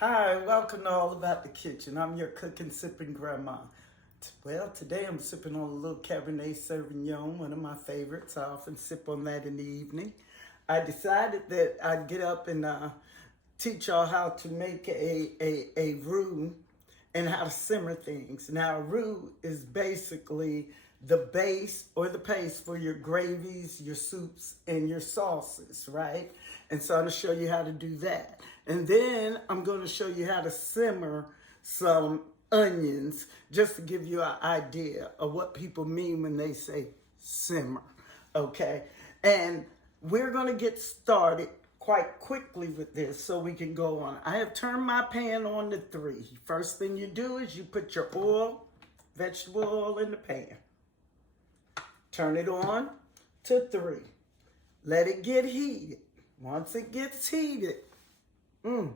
Hi, welcome to All About the Kitchen. I'm your cooking, sipping grandma. Well, today I'm sipping on a little Cabernet Sauvignon, one of my favorites. I often sip on that in the evening. I decided that I'd get up and teach y'all how to make a roux and how to simmer things. Now, a roux is basically the base or the paste for your gravies, your soups, and your sauces, right? And so I'm going to show you how to do that. And then I'm going to show you how to simmer some onions, just to give you an idea of what people mean when they say simmer, okay? And we're going to get started quite quickly with this so we can go on. I have turned my pan on to 3. First thing you do is you put your oil, vegetable oil in the pan. Turn it on to 3. Let it get heated. Once it gets heated, you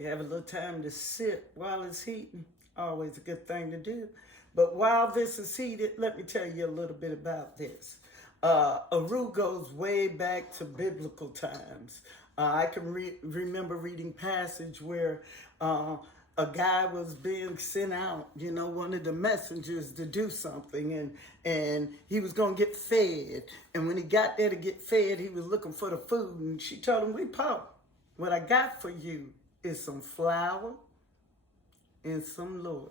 have a little time to sit while it's heating. Always a good thing to do. But while this is heated, let me tell you a little bit about this. A roux goes way back to biblical times. I can remember reading passage where a guy was being sent out, one of the messengers to do something, and he was going to get fed. And when he got there to get fed, he was looking for the food. And she told him, "Wait, Pop, what I got for you is some flour and some lard,"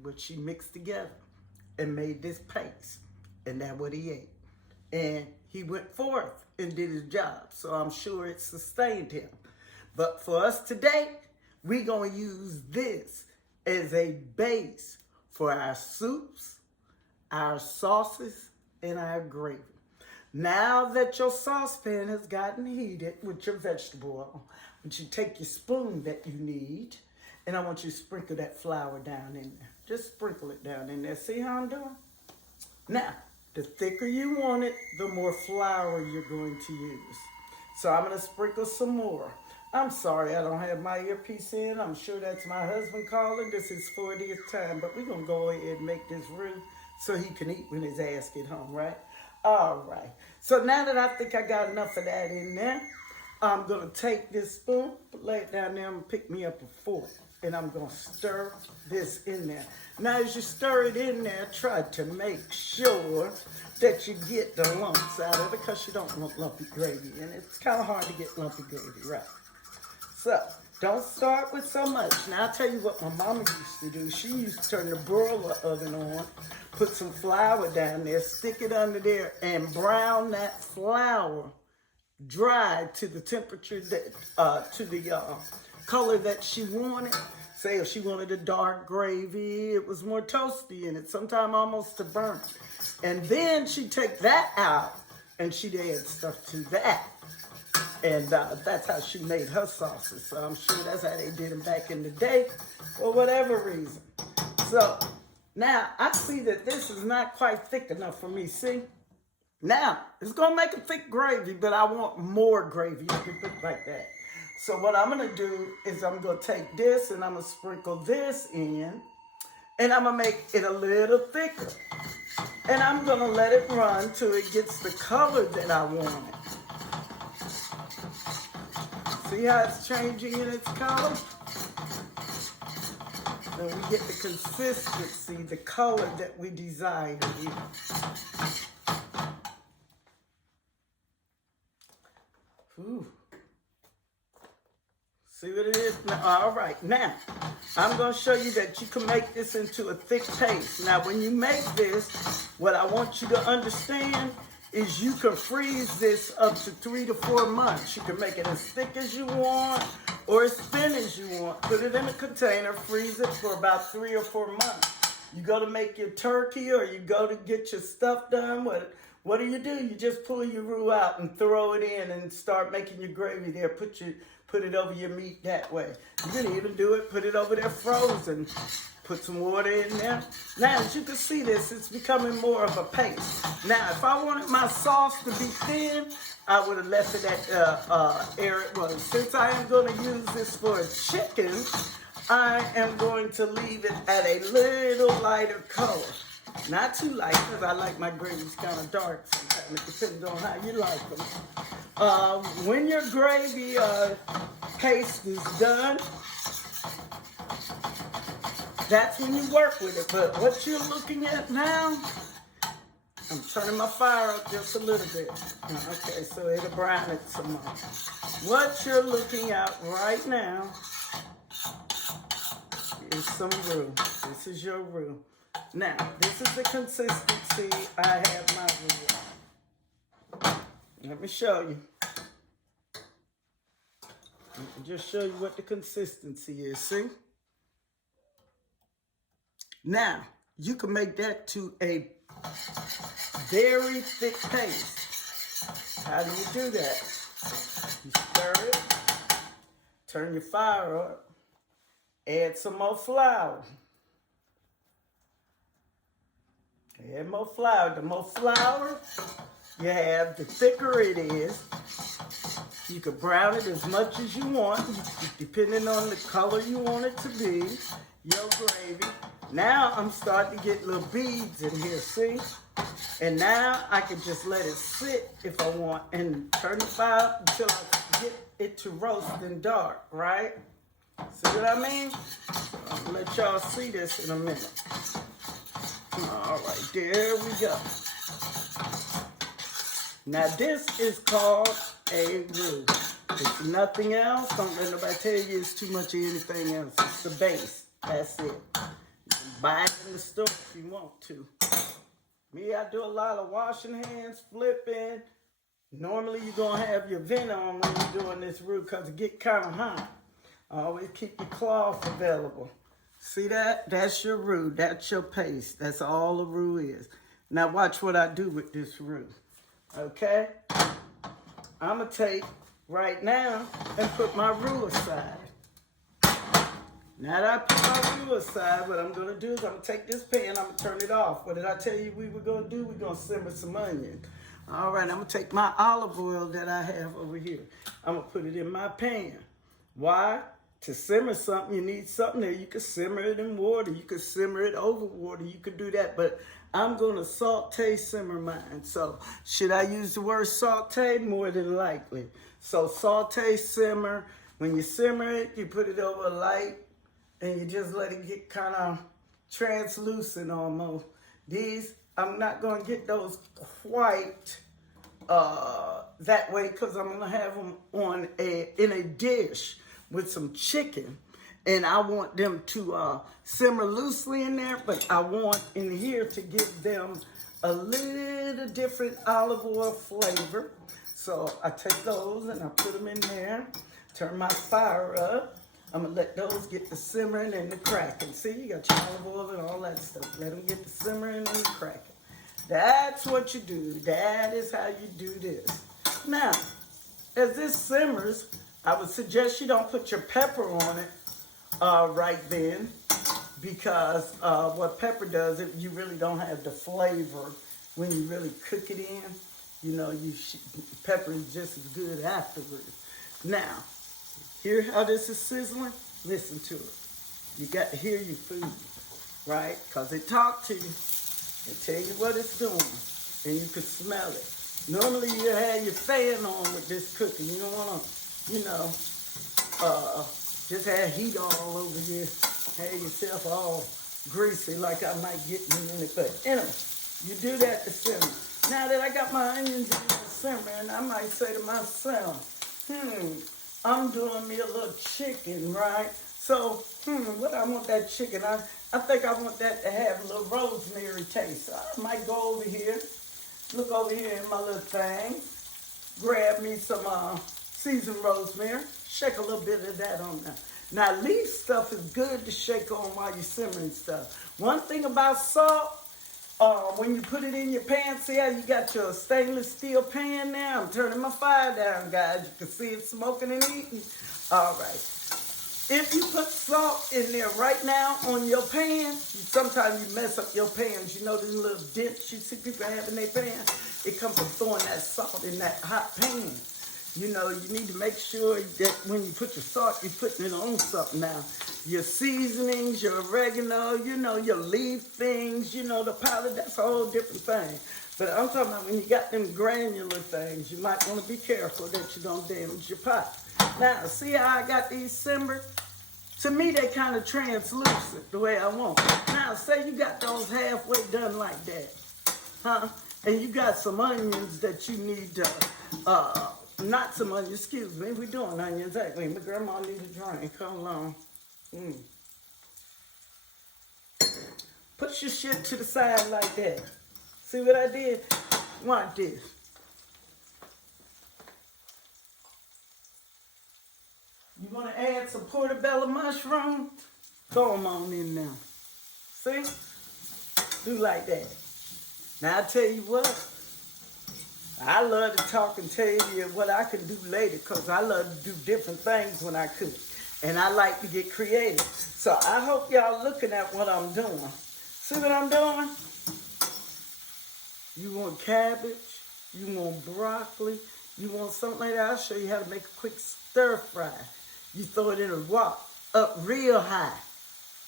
which she mixed together and made this paste. And that's what he ate. And he went forth and did his job. So I'm sure it sustained him. But for us today, we're going to use this as a base for our soups, our sauces, and our gravy. Now that your saucepan has gotten heated with your vegetable oil, I want you to take your spoon that you need, and I want you to sprinkle that flour down in there. Just sprinkle it down in there. See how I'm doing? Now, the thicker you want it, the more flour you're going to use. So I'm going to sprinkle some more. I'm sorry I don't have my earpiece in. I'm sure that's my husband calling. This is 40th time, but we're going to go ahead and make this roux so he can eat when his ass get home, right? All right. So now that I think I got enough of that in there, I'm going to take this spoon, lay it down there, and pick me up a fork, and I'm going to stir this in there. Now, as you stir it in there, try to make sure that you get the lumps out of it, because you don't want lumpy gravy, and it's kind of hard to get lumpy gravy, right? So, don't start with so much. Now, I'll tell you what my mama used to do. She used to turn the broiler oven on, put some flour down there, stick it under there, and brown that flour dry to the temperature that, to the color that she wanted. Say if she wanted a dark gravy, it was more toasty in it, sometimes almost to burnt. And then she'd take that out, and she'd add stuff to that. And that's how she made her sauces. So I'm sure that's how they did them back in the day, for whatever reason. So now I see that this is not quite thick enough for me. See? Now, it's going to make a thick gravy, but I want more gravy. You can put it like that. So what I'm going to do is I'm going to take this and I'm going to sprinkle this in. And I'm going to make it a little thicker. And I'm going to let it run till it gets the color that I want it. See how it's changing in its color? Then we get the consistency, the color that we desire here. Ooh. See what it is? Now, all right, now, I'm going to show you that you can make this into a thick paste. Now, when you make this, what I want you to understand is you can freeze this up to 3 to 4 months. You can make it as thick as you want or as thin as you want. Put it in a container, freeze it for about 3 or 4 months. You go to make your turkey or you go to get your stuff done, what do? You just pull your roux out and throw it in and start making your gravy there. Put it over your meat that way. You can even do it, put it over there frozen. Put some water in there. Now, as you can see this, it's becoming more of a paste. Now, if I wanted my sauce to be thin, I would have left it at air it was. Since I am going to use this for a chicken, I am going to leave it at a little lighter color. Not too light, because I like my gravies kind of dark sometimes. It depends on how you like them. When your gravy paste is done, that's when you work with it. But what you're looking at now, I'm turning my fire up just a little bit. Okay, so it'll brown it some more. What you're looking at right now is some roux. This is your roux. Now, this is the consistency I have my roux. Let me show you. Let me just show you what the consistency is, see? Now, you can make that to a very thick paste. How do you do that? You stir it, turn your fire up, add some more flour. Add more flour. The more flour you have, the thicker it is. You can brown it as much as you want, depending on the color you want it to be. Your gravy. Now I'm starting to get little beads in here, see? And now I can just let it sit if I want and turn the fire up until I get it to roast and dark, right? See what I mean? I'm gonna let y'all see this in a minute. All right, there we go. Now this is called a roux. It's nothing else. Don't let nobody tell you it's too much of anything else. It's the base. That's it. You can buy it in the store if you want to. Me, I do a lot of washing hands, flipping. Normally you're going to have your vent on when you're doing this roux because it get kind of hot. Always keep your cloth available. See that? That's your roux. That's your paste. That's all the roux is. Now watch what I do with this roux. Okay? I'm going to take right now and put my roux aside. Now that I put my roux aside, what I'm going to do is I'm going to take this pan, I'm going to turn it off. What did I tell you we were going to do? We're going to simmer some onions. All right, I'm going to take my olive oil that I have over here. I'm going to put it in my pan. Why? To simmer something, you need something there. You can simmer it in water. You can simmer it over water. You could do that. But I'm going to saute simmer mine. So should I use the word saute? More than likely. So saute simmer. When you simmer it, you put it over light. And you just let it get kind of translucent almost. These, I'm not going to get those quite that way because I'm going to have them in a dish with some chicken. And I want them to simmer loosely in there, but I want in here to give them a little different olive oil flavor. So I take those and I put them in there, turn my fire up. I'm going to let those get the simmering and the cracking. See, you got your olive oil and all that stuff. Let them get the simmering and the cracking. That's what you do. That is how you do this. Now, as this simmers, I would suggest you don't put your pepper on it right then because what pepper does, if you really don't have the flavor when you really cook it in, you know, pepper is just as good afterwards. Now, hear how this is sizzling? Listen to it. You got to hear your food, right? Because it talk to you and tell you what it's doing, and you can smell it. Normally, you have your fan on with this cooking. You don't want to, you know, just have heat all over here. Have yourself all greasy like I might get in a minute. But anyway, you do that to simmer. Now that I got my onions in there simmering, I might say to myself, I'm doing me a little chicken, right? So, what I want that chicken, I think I want that to have a little rosemary taste. So I might go over here, look over here in my little thing, grab me some seasoned rosemary, shake a little bit of that on there. Now, leaf stuff is good to shake on while you're simmering stuff. One thing about salt, when you put it in your pan, see how you got your stainless steel pan now? I'm turning my fire down, guys. You can see it smoking and eating. All right. If you put salt in there right now on your pan, sometimes you mess up your pans. You know these little dents you see people have in their pan? It comes from throwing that salt in that hot pan. You know, you need to make sure that when you put your salt, you're putting it on something now. Your seasonings, your oregano, you know, your leaf things, you know, the powder, that's a whole different thing. But I'm talking about when you got them granular things, you might want to be careful that you don't damage your pot. Now, see how I got these simmered? To me, they kind of translucent the way I want. Now, say you got those halfway done like that, huh? And you got some onions that you need to, not some onions, excuse me, we're doing onions, actually. My grandma need a drink, hold on. Put your shit to the side like that. See what I did? Watch this. You want to add some portobello mushroom? Throw them on in now. See? Do like that. Now, I tell you what. I love to talk and tell you what I can do later because I love to do different things when I cook. And I like to get creative. So I hope y'all looking at what I'm doing. See what I'm doing? You want cabbage. You want broccoli. You want something like that. I'll show you how to make a quick stir fry. You throw it in a wok up real high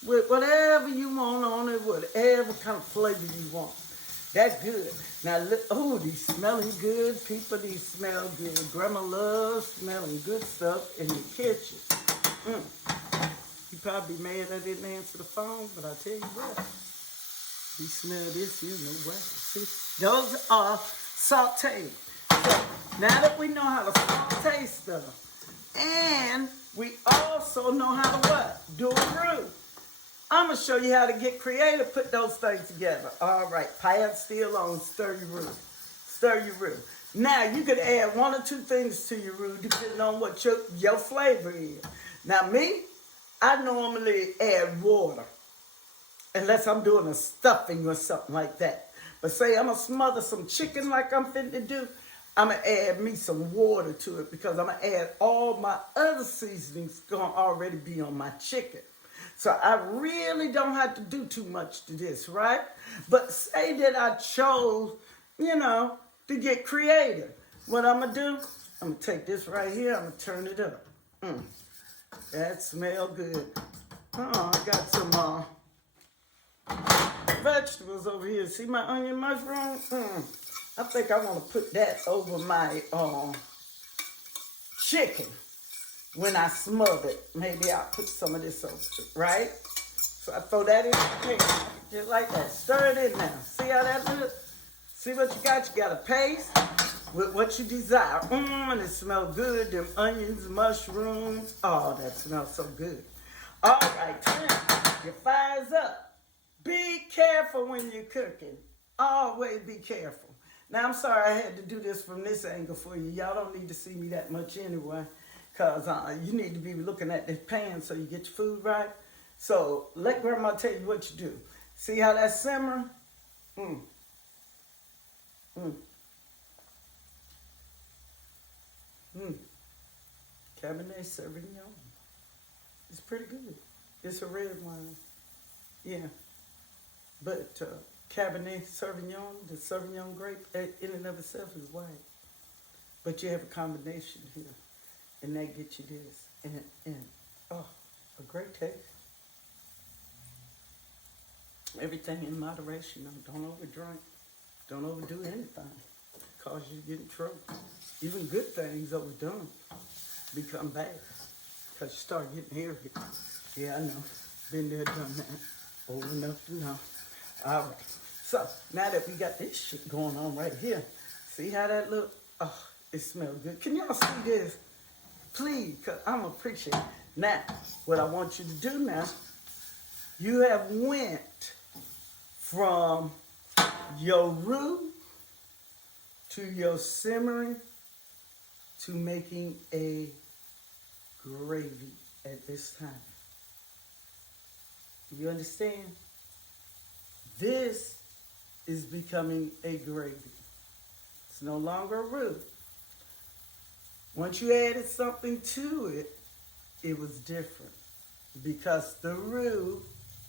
with whatever you want on it, whatever kind of flavor you want. That's good. Now, look, oh, these smelling good. People, these smell good. Grandma loves smelling good stuff in the kitchen. You probably mad I didn't answer the phone, but I tell you what, you smell this, you know what. See, those are sauteed. So, now that we know how to saute stuff, and we also know how to what? Do a roux. I'm going to show you how to get creative, put those things together. All right, pan still on, stir your roux. Stir your roux. Now, you could add one or two things to your roux depending on what your flavor is. Now, me, I normally add water, unless I'm doing a stuffing or something like that. But say I'm going to smother some chicken like I'm finna to do, I'm going to add me some water to it because I'm going to add all my other seasonings going to already be on my chicken. So I really don't have to do too much to this, right? But say that I chose, to get creative. What I'm going to do, I'm going to take this right here, I'm going to turn it up. That smells good. Oh, I got some vegetables over here. See my onion mushroom? I think I want to put that over my chicken when I smother it. Maybe I'll put some of this over it, right? So I throw that in the pan, just like that. Stir it in now. See how that looks? See what you got? You got a paste with what you desire. And it smells good. Them onions, mushrooms. Oh, that smells so good. All right, now, your fire's up. Be careful when you're cooking. Always be careful. Now, I'm sorry I had to do this from this angle for you. Y'all don't need to see me that much anyway, because you need to be looking at this pan so you get your food right. So let Grandma tell you what you do. See how that's simmering? Cabernet Sauvignon. It's pretty good. It's a red wine. Yeah. But Cabernet Sauvignon, the Sauvignon grape, in and of itself is white. But you have a combination here. And that gets you this. And a great taste. Everything in moderation. Don't overdrink. Don't overdo anything. Cause you get in trouble. Even good things overdone become bad. Because you start getting hairy. Yeah, I know. Been there, done that. Old enough to know. All right. So, now that we got this shit going on right here, see how that look? Oh, it smells good. Can y'all see this? Please, because I'm appreciative. Now, what I want you to do now, you have went from your roux to your simmering to making a gravy at this time. You understand? This is becoming a gravy. It's no longer a roux. Once you added something to it, it was different. Because the roux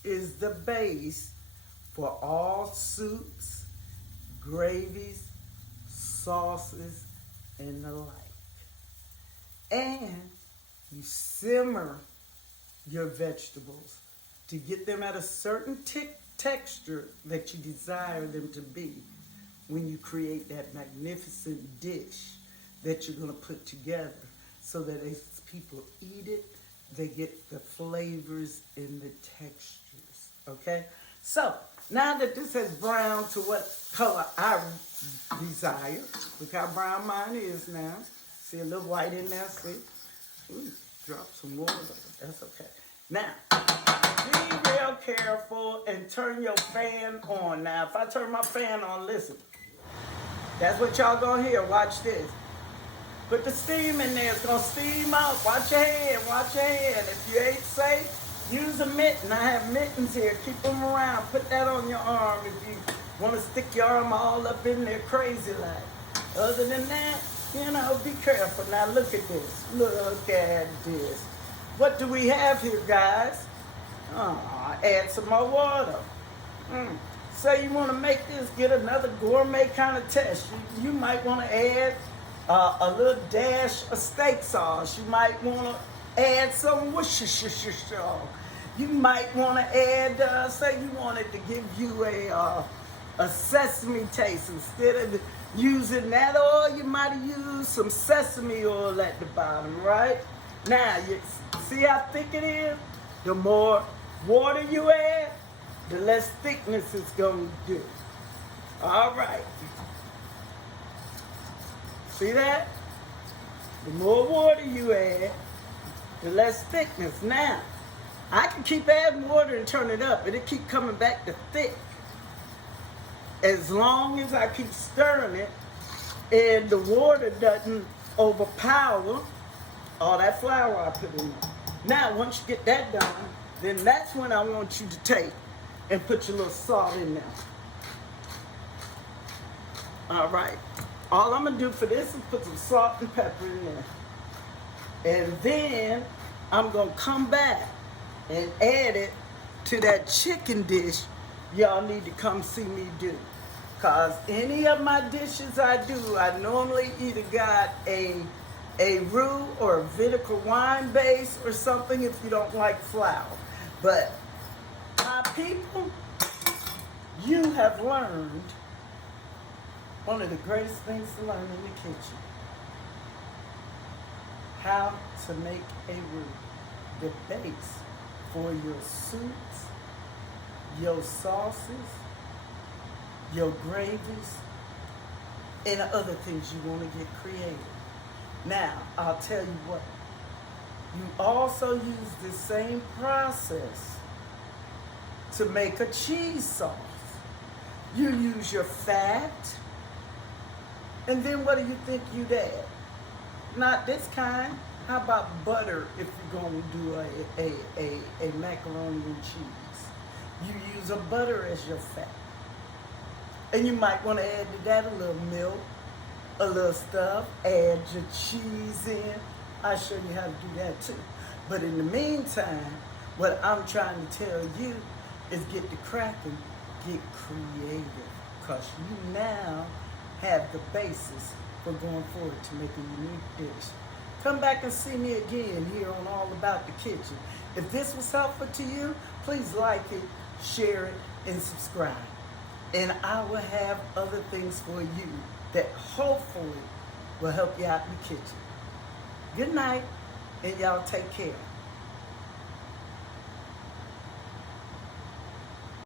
is the base for all soups, gravies, sauces, and the like. And you simmer your vegetables to get them at a certain texture that you desire them to be when you create that magnificent dish that you're going to put together so that as people eat it, they get the flavors and the textures, okay? So, now that this has browned to what color I desire, look how brown mine is now. See a little white in there, see? Ooh, drop some water, that's okay. Now, be real careful and turn your fan on. Now, if I turn my fan on, listen. That's what y'all gonna hear, watch this. Put the steam in there, it's gonna steam up. Watch your hand, watch your hand. If you ain't safe, use a mitten. I have mittens here, keep them around. Put that on your arm if you wanna stick your arm all up in there crazy like. Other than that, you know, be careful. Now look at this, look at this. What do we have here, guys? Add some more water. Say you wanna make this, get another gourmet kind of test. You might wanna add a little dash of steak sauce. You might want to add some Worcestershire sauce. You might want to add, say you wanted to give you a sesame taste. Instead of using that oil, you might have used some sesame oil at the bottom, right? Now, you see how thick it is? The more water you add, the less thickness it's going to do. All right. See that? The more water you add, the less thickness. Now, I can keep adding water and turn it up. It'll keep coming back to thick. As long as I keep stirring it and the water doesn't overpower all that flour I put in there. Now, once you get that done, then that's when I want you to take and put your little salt in there. All right. All I'm going to do for this is put some salt and pepper in there. And then I'm going to come back and add it to that chicken dish y'all need to come see me do. Because any of my dishes I do, I normally either got a roux or a vinegar wine base or something if you don't like flour. But my people, you have learned one of the greatest things to learn in the kitchen: how to make a roux, the base for your soups, your sauces, your gravies, and other things you want to get creative. Now, I'll tell you what, you also use the same process to make a cheese sauce. You use your fat, and then what do you think you'd add? Not this kind. How about butter if you're going to do a macaroni and cheese? You use a butter as your fat. And you might want to add to that a little milk, a little stuff, add your cheese in. I'll show you how to do that too. But in the meantime, what I'm trying to tell you is get to cracking, get creative, because you now have the basis for going forward to make a unique dish. Come back and see me again here on All About the Kitchen. If this was helpful to you, please like it, share it, and subscribe. And I will have other things for you that hopefully will help you out in the kitchen. Good night, and y'all take care.